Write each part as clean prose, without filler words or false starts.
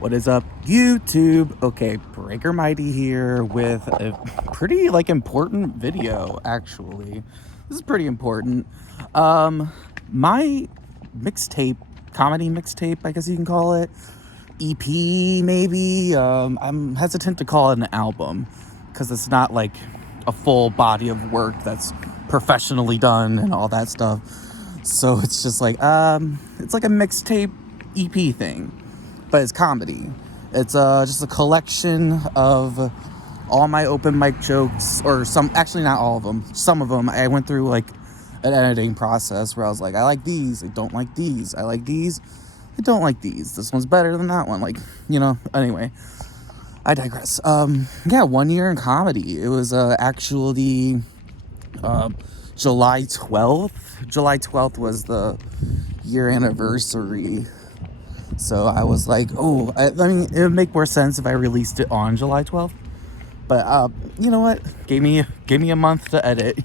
What is up, YouTube? Okay, Breaker Mighty here with a pretty important video. Actually, this is pretty important. My mixtape, comedy mixtape, I guess you can call it, EP maybe. I'm hesitant to call it an album because it's not like a full body of work that's professionally done and all that stuff. So it's just like it's like a mixtape EP thing, but it's comedy. It's just a collection of all my open mic jokes, or some, actually not all of them. Some of them I went through like an editing process where I was like, I like these, I don't like these, I like these, I don't like these. This one's better than that one. Anyway, I digress. 1 year in comedy. It was actually July 12th. July 12th was the year anniversary. So I was like, I mean, it would make more sense if I released it on July 12th. But you know what? Gave me a month to edit,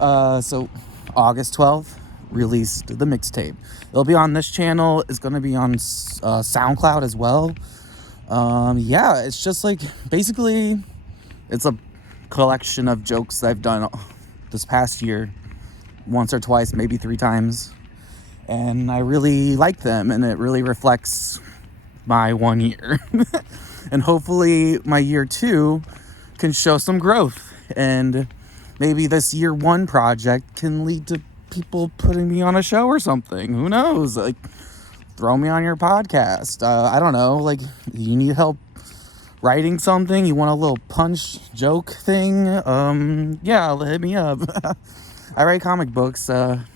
So August 12th, released the mixtape. It'll be on this channel. It's going to be on SoundCloud as well. It's just like, basically, it's a collection of jokes that I've done this past year. Once or twice, maybe 3 times. And I really like them, and it really reflects my 1 year. And hopefully my year 2 can show some growth, and maybe this year 1 project can lead to people putting me on a show or something. Who knows? Like, throw me on your podcast. I don't know, like, you need help writing something, you want a little punch joke thing, hit me up. I write comic books. 1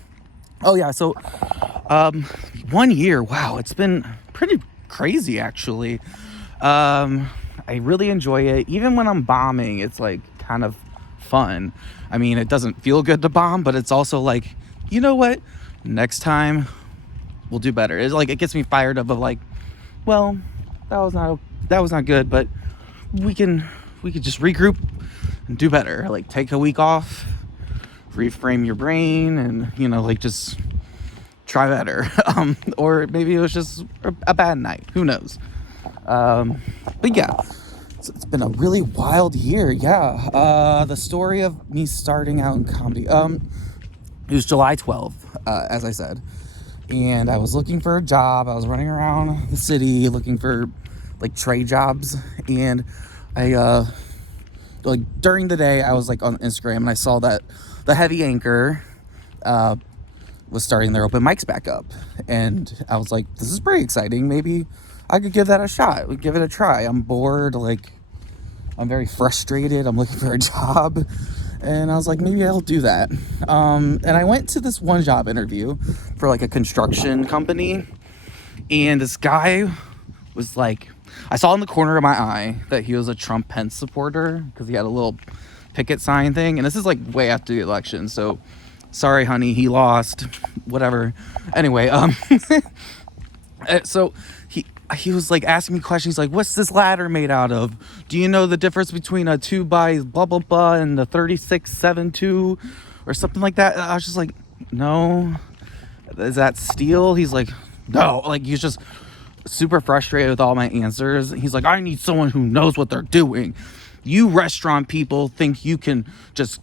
year, wow, it's been pretty crazy, actually. I really enjoy it. Even when I'm bombing, it's like kind of fun. I mean, it doesn't feel good to bomb, but it's also like, you know what, next time we'll do better. It's like, it gets me fired up of like, well, that was not good, but we could just regroup and do better. Like, take a week off, reframe your brain, and just try better. Or maybe it was just a bad night, who knows. But yeah, so it's been a really wild year. The story of me starting out in comedy, it was July 12th, as I said, and I was looking for a job. I was running around the city looking for like trade jobs, and I during the day I was like on Instagram, and I saw that the Heavy Anchor was starting their open mics back up, and I was like, this is pretty exciting. Maybe I could give that a shot. We'd give it a try. I'm bored, like, I'm very frustrated, I'm looking for a job, and I was like, maybe I'll do that. And I went to this one job interview for like a construction company, and this guy was like, I saw in the corner of my eye that he was a Trump Pence supporter because he had a little picket sign thing, and this is like way after the election, so sorry, honey, he lost, whatever. Anyway, so he was like asking me questions like, what's this ladder made out of? Do you know the difference between a 2 by blah blah blah and the 3672 or something like that? I was just like, no. Is that steel? He's like, no. Like, he's just super frustrated with all my answers. He's like, I need someone who knows what they're doing. You restaurant people think you can just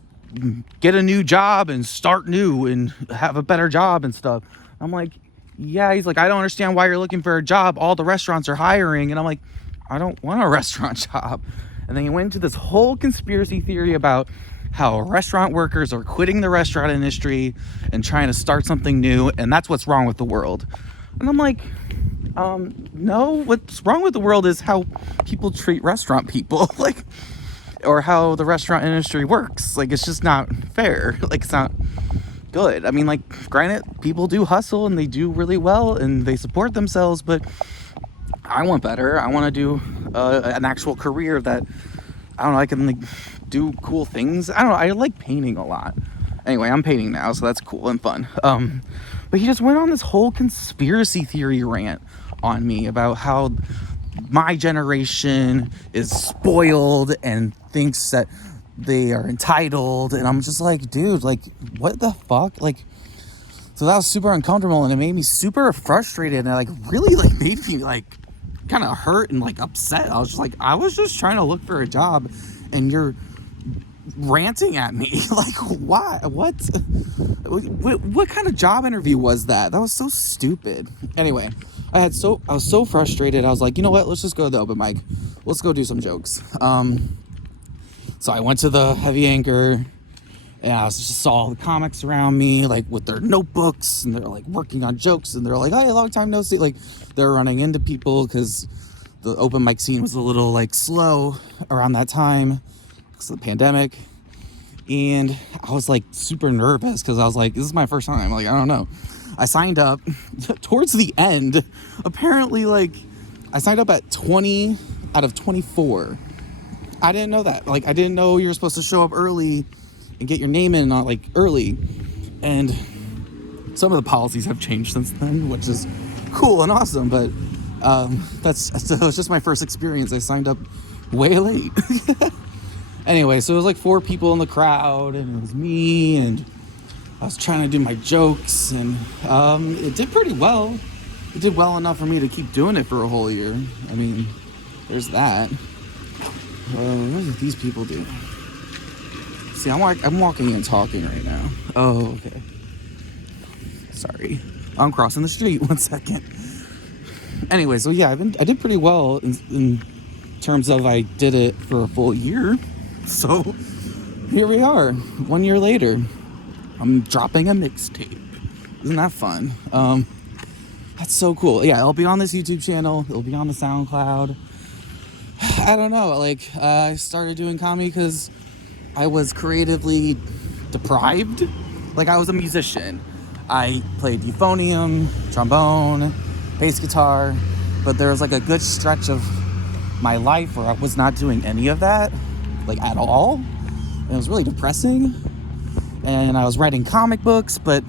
get a new job and start new and have a better job and stuff. I'm like, yeah. He's like, I don't understand why you're looking for a job. All the restaurants are hiring. And I'm like, I don't want a restaurant job. And then he went into this whole conspiracy theory about how restaurant workers are quitting the restaurant industry and trying to start something new, and that's what's wrong with the world. And I'm like, no, what's wrong with the world is how people treat restaurant people. Like, or how the restaurant industry works. Like, it's just not fair. Like, it's not good. I mean, like, granted, people do hustle and they do really well and they support themselves, but I want better. I want to do an actual career that, I don't know, I can like do cool things. I don't know, I like painting a lot. Anyway, I'm painting now, so that's cool and fun. But he just went on this whole conspiracy theory rant on me about how my generation is spoiled and thinks that they are entitled, and I'm just like, dude, like, what the fuck? Like, so that was super uncomfortable, and it made me super frustrated, and it like really like made me like kind of hurt and like upset. I was just like, I was just trying to look for a job and you're ranting at me. Like, why? What kind of job interview was that? That was so stupid. Anyway, I was so frustrated. I was like, you know what? Let's just go to the open mic. Let's go do some jokes. So I went to the Heavy Anchor, and I just saw all the comics around me, like with their notebooks, and they're like working on jokes, and they're like, "Hey, long time no see." Like they're running into people because the open mic scene was a little like slow around that time because of the pandemic. And I was like super nervous because I was like, this is my first time. Like, I don't know. I signed up towards the end. Apparently, like, I signed up at 20 out of 24. I didn't know that. Like, I didn't know you were supposed to show up early and get your name in like early. And some of the policies have changed since then, which is cool and awesome. But it was just my first experience. I signed up way late. Anyway, so it was like 4 people in the crowd, and it was me, and I was trying to do my jokes, and it did pretty well. It did well enough for me to keep doing it for a whole year. I mean, there's that. What did these people do? See, I'm walking and talking right now. Oh, okay. Sorry. I'm crossing the street. 1 second. Anyway, so yeah, I did pretty well in terms of I did it for a full year. So here we are, 1 year later. I'm dropping a mixtape. Isn't that fun? That's so cool. Yeah, it'll be on this YouTube channel. It'll be on the SoundCloud. I don't know. Like, I started doing comedy because I was creatively deprived. Like, I was a musician. I played euphonium, trombone, bass guitar, but there was like a good stretch of my life where I was not doing any of that, like at all. And it was really depressing. And I was writing comic books, but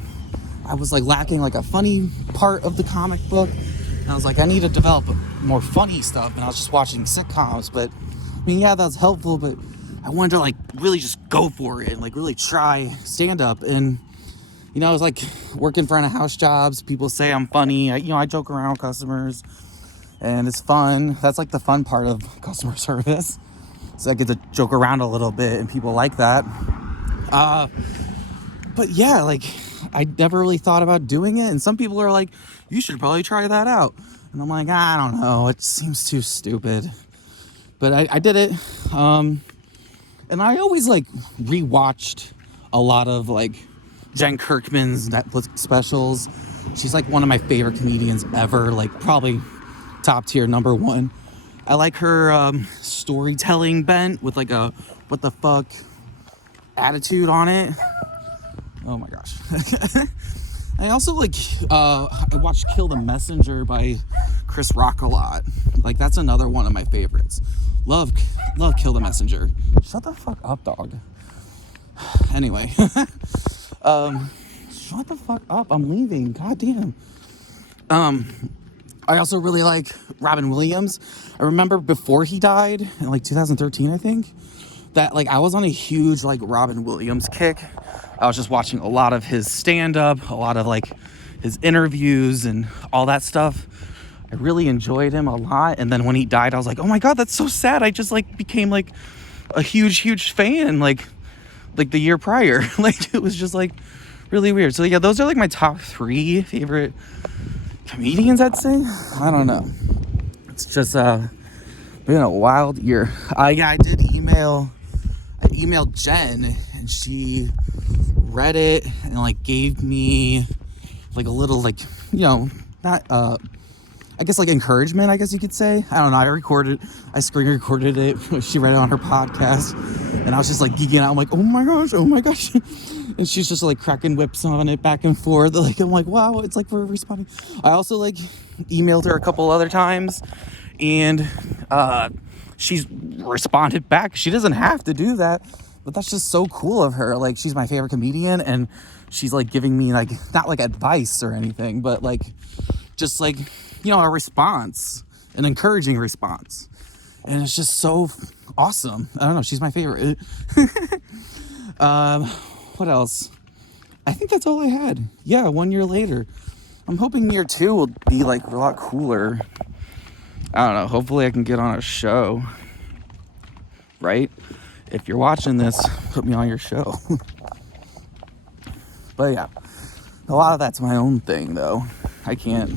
I was like lacking like a funny part of the comic book. And I was like, I need to develop more funny stuff. And I was just watching sitcoms. But I mean, yeah, that was helpful, but I wanted to like really just go for it and like really try stand up. And you know, I was like working front of house jobs. People say I'm funny. I joke around with customers and it's fun. That's like the fun part of customer service. So I get to joke around a little bit and people like that. But yeah, like I never really thought about doing it. And some people are like, you should probably try that out. And I'm like, I don't know. It seems too stupid. But I did it. And I always like rewatched a lot of like Jen Kirkman's Netflix specials. She's like one of my favorite comedians ever, like probably top tier number 1. I like her storytelling bent with like a what the fuck attitude on it. Oh my gosh. I also like I watched Kill the Messenger by Chris Rock a lot. Like that's another one of my favorites. Love Kill the Messenger. Shut the fuck up, dog. Anyway. Shut the fuck up. I'm leaving. God damn. I also really like Robin Williams. I remember before he died in like 2013, I think, that like I was on a huge like Robin Williams kick. I was just watching a lot of his stand-up, a lot of like his interviews and all that stuff. I really enjoyed him a lot. And then when he died, I was like, oh my God, that's so sad. I just like became like a huge fan like the year prior. Like it was just like really weird. So yeah, those are like my top 3 favorite comedians, I'd say. I don't know. It's just been a wild year. I emailed Jen, and she read it and like gave me like a little like, you know, not I guess like encouragement, I guess you could say. I don't know. I screen recorded it. She read it on her podcast, and I was just like geeking out. I'm like, oh my gosh. And she's just like cracking whips on it back and forth. Like, I'm like, wow, it's like we're responding. I also like emailed her a couple other times, and she's responded back. She doesn't have to do that, but that's just so cool of her. Like, she's my favorite comedian, and she's like giving me like, not like advice or anything, but like, just like, you know, a response, an encouraging response. And it's just so awesome. I don't know. She's my favorite. What else? I think that's all I had. Yeah, 1 year later. I'm hoping year 2 will be like a lot cooler. I don't know. Hopefully I can get on a show, right? If you're watching this, put me on your show. But yeah, a lot of that's my own thing though. I can't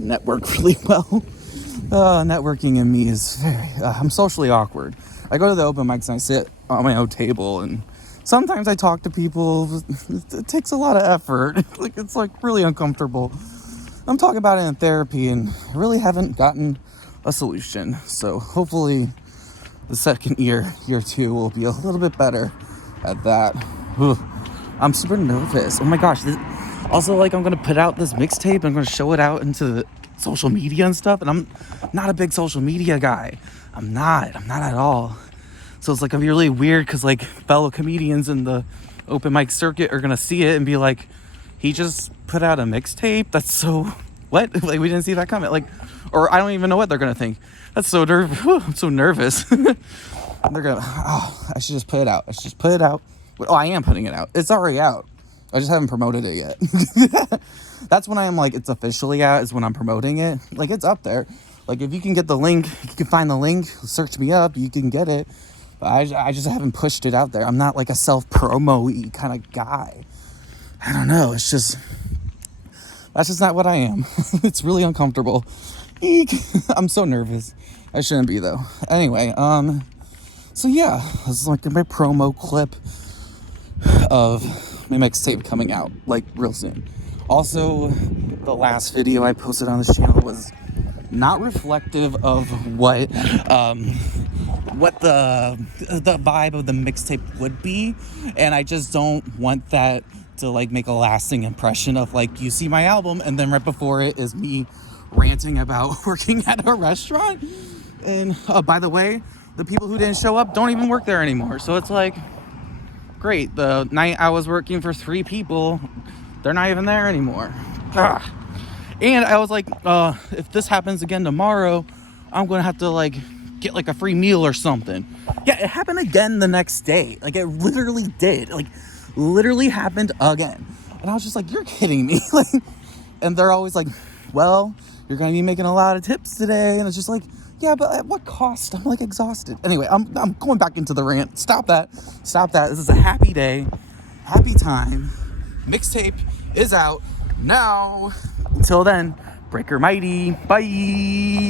network really well. Networking in me is very, I'm socially awkward. I go to the open mics and I sit on my own table, and sometimes I talk to people. It takes a lot of effort. Like, it's like really uncomfortable. I'm talking about it in therapy and I really haven't gotten a solution. So hopefully the second year two will be a little bit better at that. Ugh. I'm super nervous. Oh my gosh. Also, like, I'm going to put out this mixtape. I'm going to show it out into the social media and stuff. And I'm not a big social media guy. I'm not at all. So it's like a really weird, because like fellow comedians in the open mic circuit are going to see it and be like, he just put out a mixtape? That's so, what? Like, we didn't see that coming. Like, or I don't even know what they're going to think. That's so I'm so nervous. They're going to, I should just put it out. I should just put it out. Oh, I am putting it out. It's already out. I just haven't promoted it yet. That's when I am like, it's officially out, is when I'm promoting it. Like, it's up there. Like, if you can get the link, if you can find the link, search me up, you can get it. But I just haven't pushed it out there. I'm not like a self-promo-y kind of guy. I don't know. It's just, that's just not what I am. It's really uncomfortable. Eek. I'm so nervous. I shouldn't be though. Anyway, so yeah, this is like my promo clip of my mixtape coming out like real soon. Also, the last video I posted on this channel was not reflective of what the vibe of the mixtape would be, and I just don't want that to like make a lasting impression of like, you see my album and then right before it is me ranting about working at a restaurant. And by the way, the people who didn't show up don't even work there anymore. So it's like, great, the night I was working for 3 people, they're not even there anymore. Ugh. And I was like, if this happens again tomorrow, I'm gonna have to like get like a free meal or something. Yeah, it happened again the next day. Like, it literally did. Like, literally happened again. And I was just like, you're kidding me. Like, and they're always like, well, you're gonna be making a lot of tips today. And it's just like, yeah, but at what cost? I'm like exhausted. Anyway, I'm going back into the rant. Stop that. This is a happy day, happy time. Mixtape is out now. Until then, Breaker Mighty. Bye.